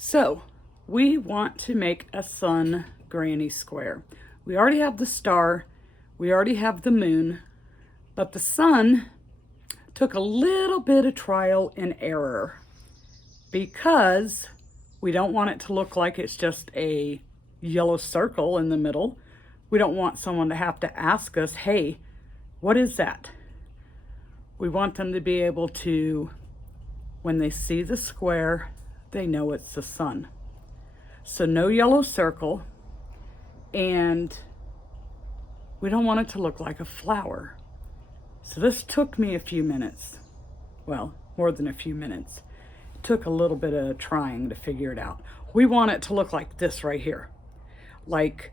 So we want to make a sun granny square. We already have the star, we already have the moon, but the sun took a little bit of trial and error because we don't want it to look like it's just a yellow circle in the middle. We don't want someone to have to ask us, hey, what is that? We want them to be able to, when they see the square, they know it's the sun. So no yellow circle, and we don't want it to look like a flower. So this took me a few minutes. Well, more than a few minutes. It took a little bit of trying to figure it out. We want it to look like this right here. Like,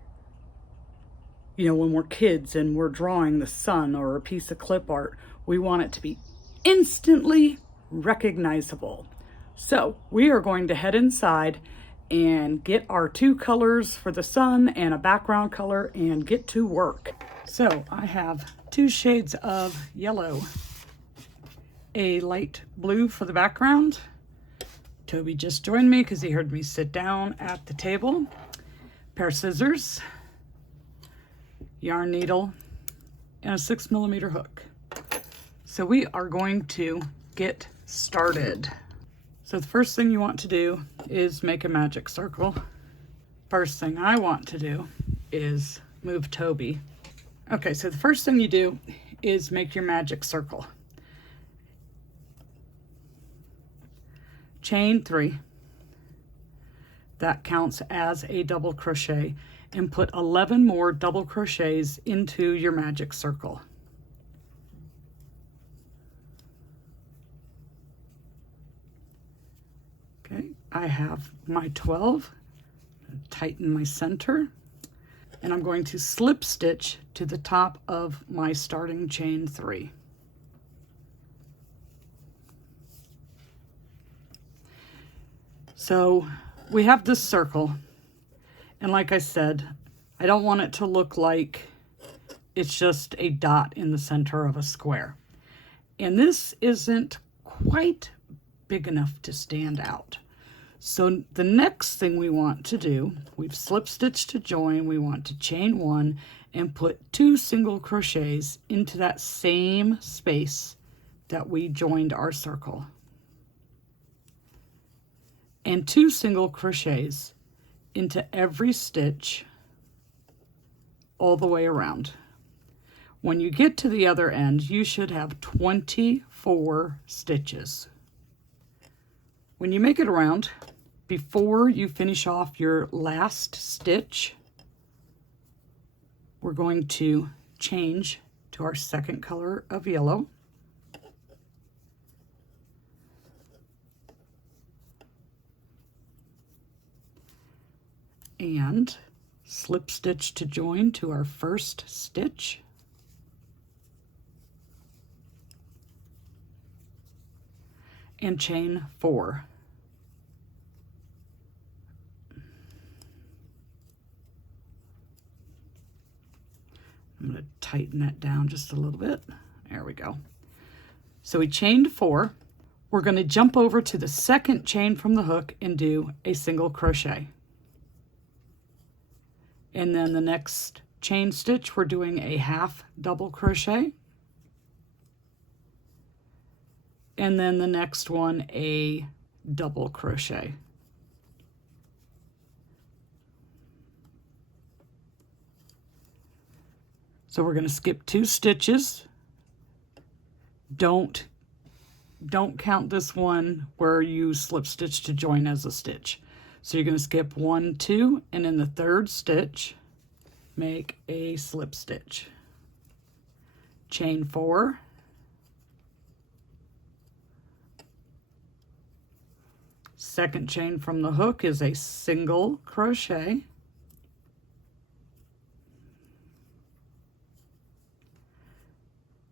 you know, when we're kids and we're drawing the sun or a piece of clip art, we want it to be instantly recognizable. So we are going to head inside and get our two colors for the sun and a background color and get to work. So I have two shades of yellow, a light blue for the background. Toby just joined me because he heard me sit down at the table. Pair of scissors, yarn needle, and a 6mm hook. So we are going to get started. So the first thing you want to do is make a magic circle. First thing I want to do is move Toby. Okay, so the first thing you do is make your magic circle. Chain 3. That counts as a double crochet, and put 11 more double crochets into your magic circle. Okay, I have my 12, tighten my center, and I'm going to slip stitch to the top of my starting chain 3. So we have this circle, and like I said, I don't want it to look like it's just a dot in the center of a square. And this isn't quite big enough to stand out. So the next thing we want to do, we've slip stitched to join, we want to chain 1 and put 2 single crochets into that same space that we joined our circle. And 2 single crochets into every stitch all the way around. When you get to the other end, you should have 24 stitches. When you make it around, before you finish off your last stitch, we're going to change to our second color of yellow. And slip stitch to join to our first stitch. And chain 4. I'm going to tighten that down just a little bit. There we go. So we chained 4. We're going to jump over to the second chain from the hook and do a single crochet. And then the next chain stitch, we're doing a half double crochet. And then the next one, a double crochet. So we're going to skip 2 stitches. Don't count this one where you slip stitch to join as a stitch. So you're going to skip 1, 2, and in the third stitch, make a slip stitch. Chain 4. Second chain from the hook is a single crochet.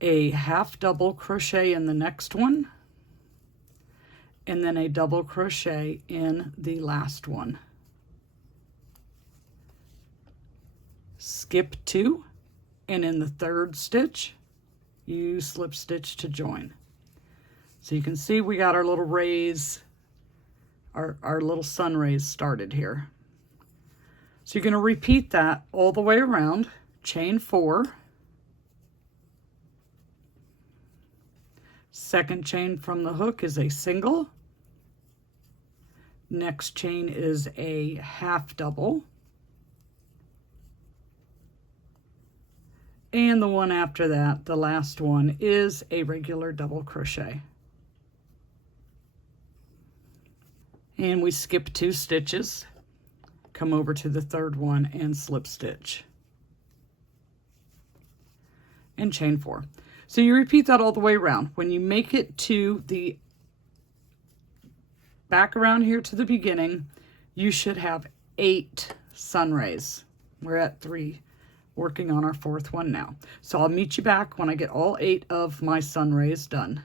A half double crochet in the next one, and then a double crochet in the last one. Skip 2, and in the third stitch, you slip stitch to join. So you can see we got our little rays our little sun rays started here. So you're going to repeat that all the way around, chain 4, second chain from the hook is a single, next chain is a half double, and the one after that, the last one, is a regular double crochet. And we skip 2 stitches, come over to the third one and slip stitch and chain 4. So you repeat that all the way around. When you make it to the back around here to the beginning, you should have 8 sun rays. We're at 3, working on our 4th one now. So I'll meet you back when I get all 8 of my sun rays done.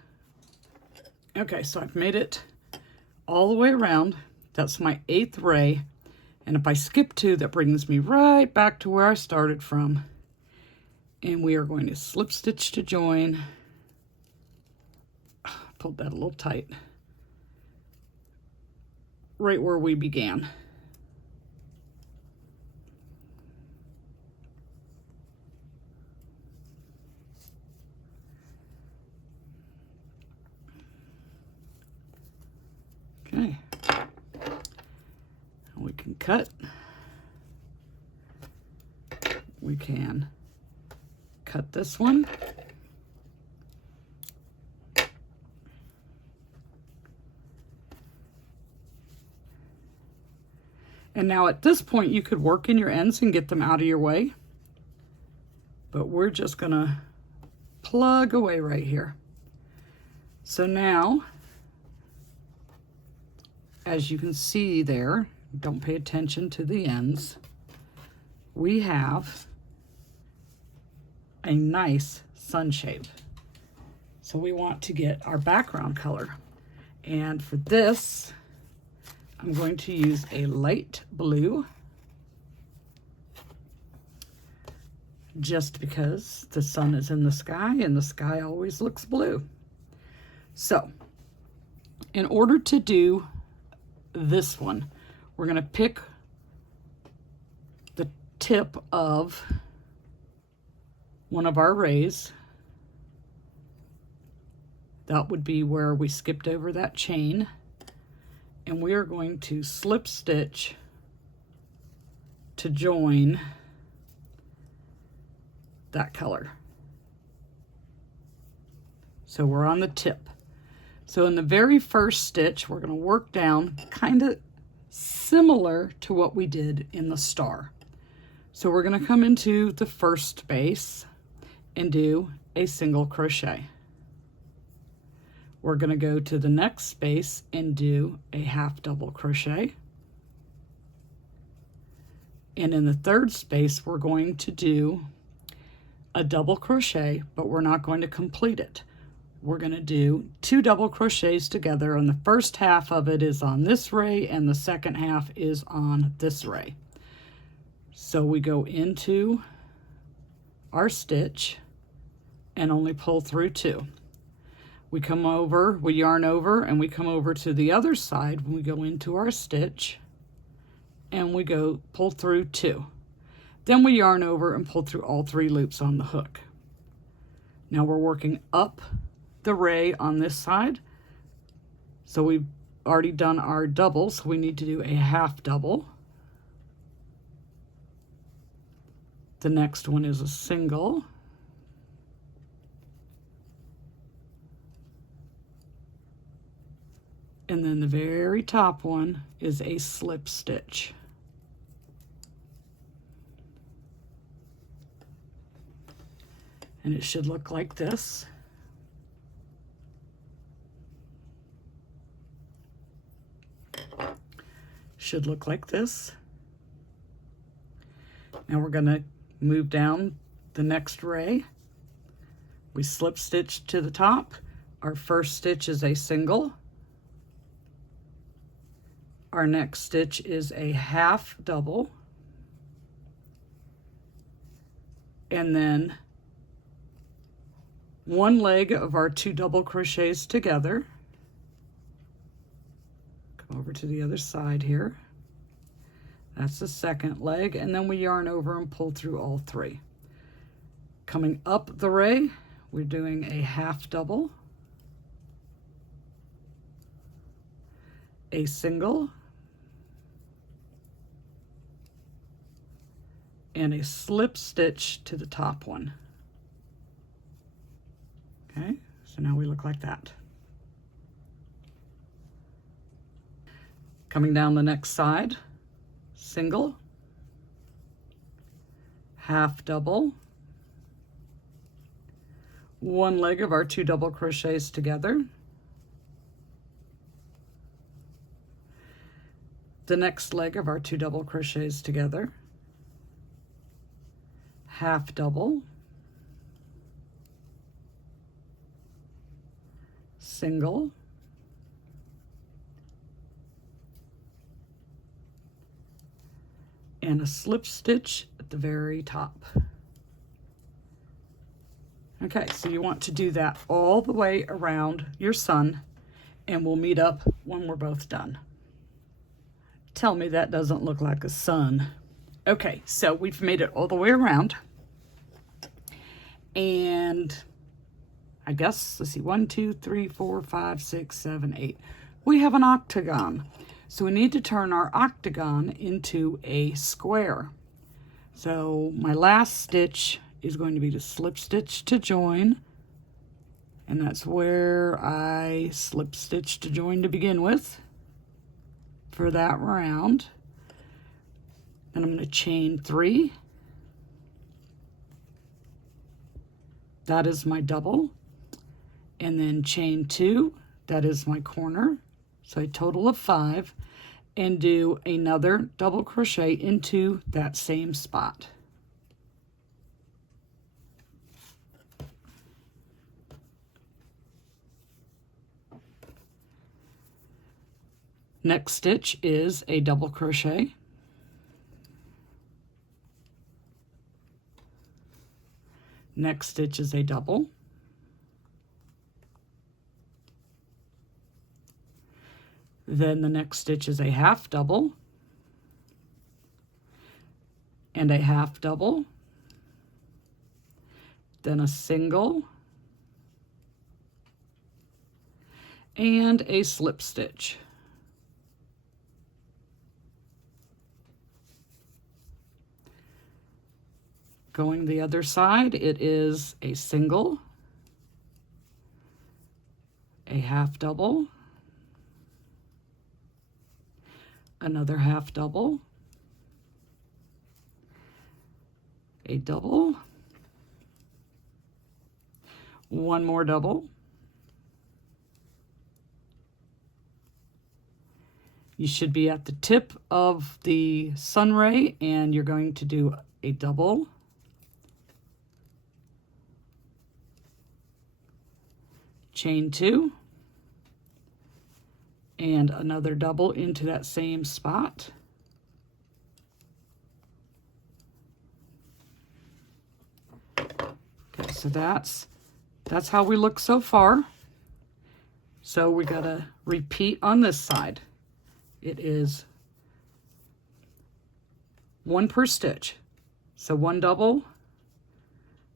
Okay, so I've made it all the way around. That's my 8th ray. And if I skip 2, that brings me right back to where I started from. And we are going to slip stitch to join. Pulled that a little tight. Right where we began. Okay. We can cut. We can cut this one. And now at this point you could work in your ends and get them out of your way. But we're just gonna plug away right here. So now, as you can see there, don't pay attention to the ends, we have a nice sun shape. So we want to get our background color. And for this, I'm going to use a light blue, just because the sun is in the sky and the sky always looks blue. So in order to do this one, we're going to pick the tip of one of our rays. That would be where we skipped over that chain, and we are going to slip stitch to join that color. So we're on the tip. So in the very first stitch, we're going to work down kind of similar to what we did in the star. So we're going to come into the first space and do a single crochet. We're going to go to the next space and do a half double crochet. And in the third space, we're going to do a double crochet, but we're not going to complete it. We're going to do 2 double crochets together, and the first half of it is on this ray and the second half is on this ray. So we go into our stitch and only pull through 2. We come over, we yarn over, and we come over to the other side when we go into our stitch, and we go pull through 2. Then we yarn over and pull through all 3 loops on the hook. Now we're working up the ray on this side. So we've already done our double, so we need to do a half double. The next one is a single. And then the very top one is a slip stitch. And it should look like this. Should look like this. Now we're going to move down the next ray. We slip stitch to the top. Our first stitch is a single. Our next stitch is a half double. And then one leg of our 2 double crochets together. Come over to the other side here. That's the second leg, and then we yarn over and pull through all three. Coming up the ray, we're doing a half double, a single, and a slip stitch to the top one. Okay, so now we look like that. Coming down the next side, single, half double, one leg of our 2 double crochets together, the next leg of our 2 double crochets together, half double, single, and a slip stitch at the very top. Okay, so you want to do that all the way around your sun, and we'll meet up when we're both done. Tell me that doesn't look like a sun. Okay, so we've made it all the way around. And I guess, let's see, 1, 2, 3, 4, 5, 6, 7, 8. We have an octagon. So we need to turn our octagon into a square. So my last stitch is going to be to slip stitch to join, and that's where I slip stitch to join to begin with for that round. Then I'm going to chain 3. That is my double, and then chain 2, that is my corner. So a total of 5, and do another double crochet into that same spot. Next stitch is a double crochet. Next stitch is a double. Then the next stitch is a half double and a half double, then a single and a slip stitch. Going the other side, it is a single, a half double, another half double, a double, one more double, you should be at the tip of the sun ray, and you're going to do a double, chain 2, and another double into that same spot. Okay, so that's how we look so far. So we gotta repeat on this side. It is 1 per stitch. So 1 double.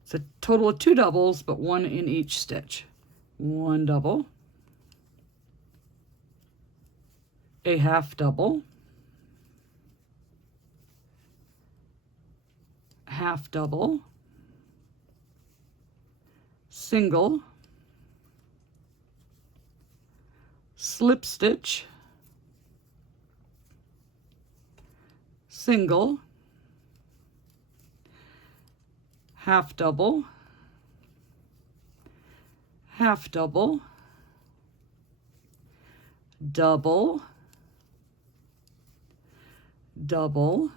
It's a total of 2 doubles, but 1 in each stitch. 1 double, a half double, half double, single, slip stitch, single, half double, half double, double, double,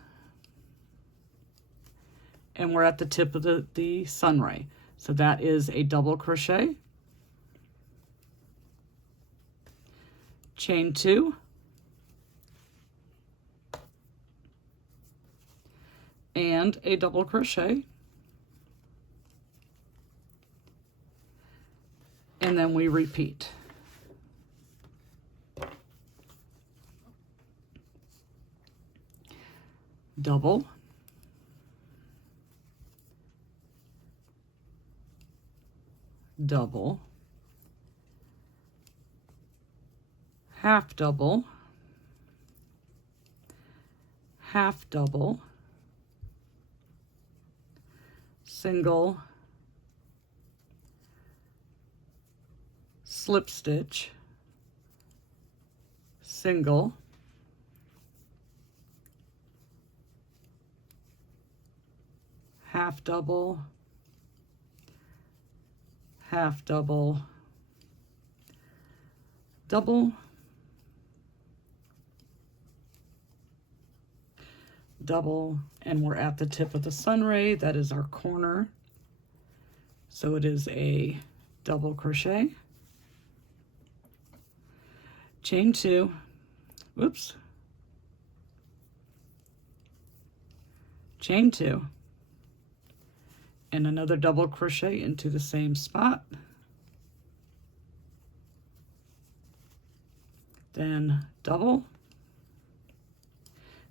and we're at the tip of the sun ray. So that is a double crochet, chain 2, and a double crochet, and then we repeat. double, double, half double, half double, single, slip stitch, single, half double, half double, double, double, and we're at the tip of the sun ray. That is our corner. So it is a double crochet, chain 2, whoops, chain 2, and another double crochet into the same spot. Then double.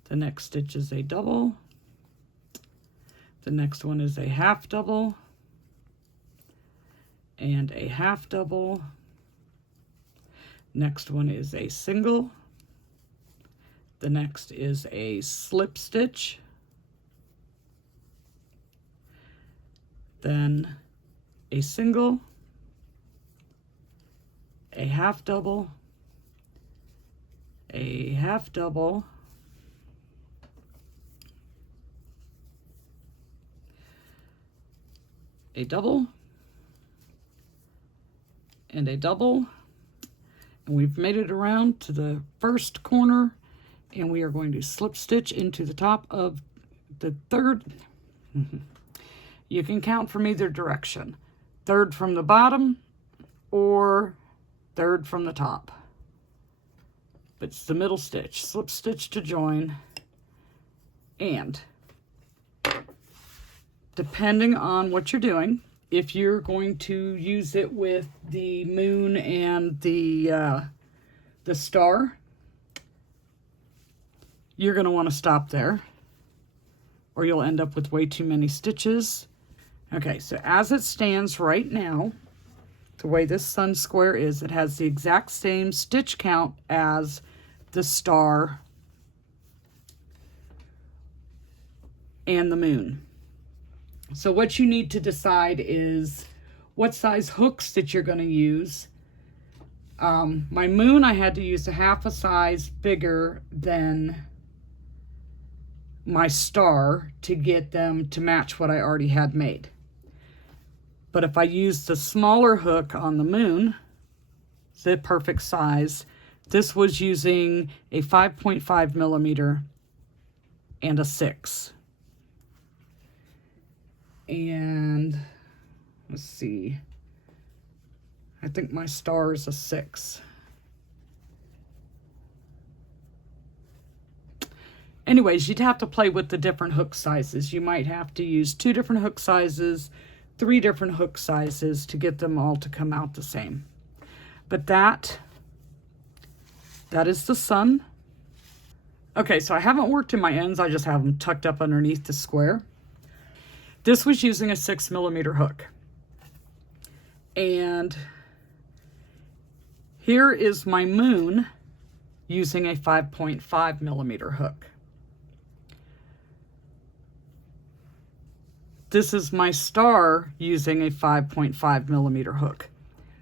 The next stitch is a double. The next one is a half double and a half double. Next one is a single. The next is a slip stitch. Then a single, a half double, a half double, a double, and a double. And we've made it around to the first corner, and we are going to slip stitch into the top of the third. You can count from either direction, third from the bottom or third from the top. But it's the middle stitch, slip stitch to join, and depending on what you're doing, if you're going to use it with the moon and the star, you're going to want to stop there, or you'll end up with way too many stitches. Okay, so as it stands right now, the way this sun square is, it has the exact same stitch count as the star and the moon. So what you need to decide is what size hooks that you're going to use. My moon, I had to use a half a size bigger than my star to get them to match what I already had made. But if I use the smaller hook on the moon, the perfect size, this was using a 5.5 millimeter and a 6. And let's see, I think my star is a 6. Anyways, you'd have to play with the different hook sizes. You might have to use 2 different hook sizes, 3 different hook sizes to get them all to come out the same. But that is the sun. Okay, so I haven't worked in my ends. I just have them tucked up underneath the square. This was using a 6 millimeter hook. And here is my moon using a 5.5 millimeter hook. This is my star using a 5.5 millimeter hook.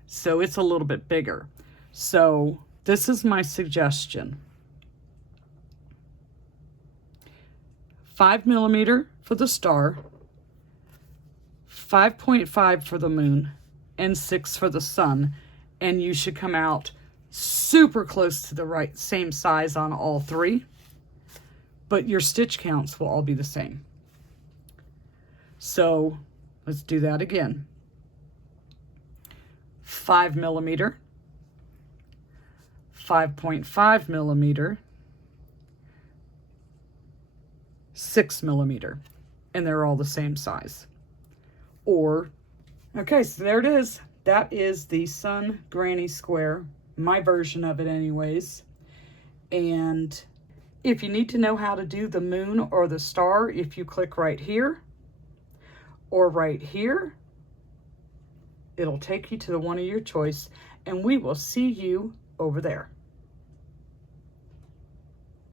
So it's a little bit bigger. So this is my suggestion. 5 millimeter for the star, 5.5 for the moon, and 6 for the sun. And you should come out super close to the same size on all 3. But your stitch counts will all be the same. So let's do that again. 5 millimeter, 5.5 millimeter, 6 millimeter, and they're all the same size. Or, okay, so there it is. That is the sun granny square, my version of it anyways. And If you need to know how to do the moon or the star, if you click right here or right here, it'll take you to the one of your choice, and we will see you over there.